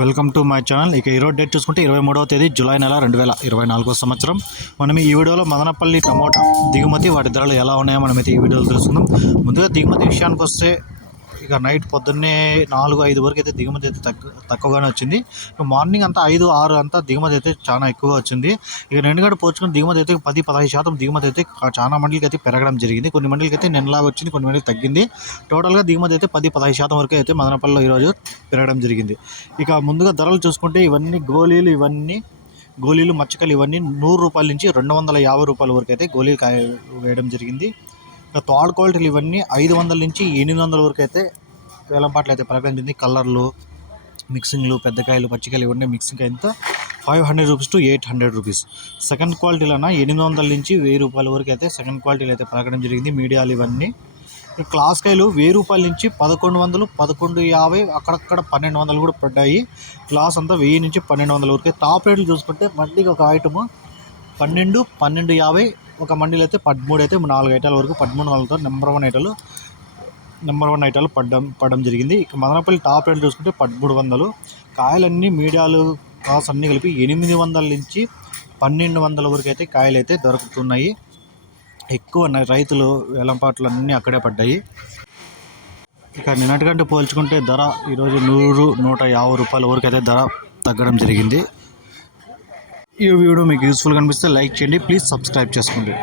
Welcome to my channel. ఇక ఈరోజు date చూసుకుంటే 23వ తేదీ జూలై నెల 2024 సంవత్సరం. మనం ఈ వీడియోలో మదనపల్లి టమోటా దిగుమతి వాటి ధరలు ఎలా ఉన్నాయో మనమైతే ఈ వీడియోలో తెలుసుకుందాం. ముందుగా దిగుమతి విషయానికి వస్తే ఇక నైట్ పొద్దున్నే 4-5 వరకు అయితే దిగుమతి అయితే తక్కువగానే వచ్చింది. ఇక మార్నింగ్ అంతా 5-6 అంతా దిగుమతి అయితే చాలా ఎక్కువగా వచ్చింది. ఇక నిన్నగడ పోల్చుకుని దిగుమతి అయితే 10-15% దిగుమతి అయితే చాలా మండలికి అయితే పెరగడం జరిగింది. కొన్ని మండలికి అయితే నిన్నలాగా వచ్చింది, కొన్ని మండలికి తగ్గింది. టోటల్గా దిగుమతి అయితే 10-15% వరకు అయితే మదనపల్లిలో ఈరోజు పెరగడం జరిగింది. ఇక ముందుగా ధరలు చూసుకుంటే ఇవన్నీ గోళీలు మచ్చకలు ఇవన్నీ 100 రూపాయల నుంచి 250 రూపాయల వరకు అయితే గోళీలు వేయడం జరిగింది. ఇక థర్డ్ క్వాలిటీలు ఇవన్నీ 500 నుంచి 800 వరకు అయితే వేలంపాట్లు అయితే ప్రకటించింది. కలర్లు, మిక్సింగ్లు, పెద్దకాయలు, పచ్చికాయలు ఇవన్నీ మిక్సింగ్ అయితే 500 రూపీస్ టు 800 రూపీస్. సెకండ్ క్వాలిటీలన 800 నుంచి 1000 రూపాయల వరకు అయితే సెకండ్ క్వాలిటీలు అయితే ప్రకటన జరిగింది. మీడియాలు ఇవన్నీ క్లాస్ కాయలు 1000 రూపాయల నుంచి 1100, 1150, అక్కడక్కడ 1200 కూడా పడ్డాయి. క్లాస్ అంతా 1000 నుంచి 1200 వరకు. టాప్ రేట్లు చూసుకుంటే మండికి ఒక ఐటము 12, 1250, ఒక మండీలు అయితే 13 అయితే 4 ఐటాల వరకు 1300తో నెంబర్ వన్ ఐటాలు పడడం జరిగింది. ఇక మదనపల్లి టాప్ రేట్లు చూసుకుంటే 1300. కాయలన్నీ మీడియాలు క్లాస్ అన్నీ కలిపి 800 నుంచి 1200 వరకు అయితే కాయలు అయితే దొరుకుతున్నాయి. ఎక్కువ రైతులు వేలంపాట్లు అన్నీ అక్కడే పడ్డాయి. ఇక నిన్నటికంటే పోల్చుకుంటే ధర ఈరోజు 100-150 రూపాయల వరకు అయితే ధర తగ్గడం జరిగింది. ఈ వీడియో మీకు యూస్ఫుల్గా అనిపిస్తే లైక్ చేయండి, ప్లీజ్ సబ్స్క్రైబ్ చేసుకోండి.